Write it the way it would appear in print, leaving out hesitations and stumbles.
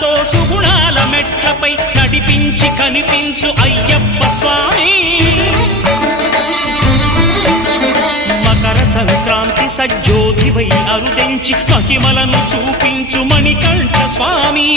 మనసుతో సుగుణాల మెట్లపై నడిపించి కనిపించు అయ్యప్ప స్వామి. మకర సంక్రాంతి సజ్జోతివై అరుదెంచి మహిమలను చూపించు మణికంఠ స్వామి.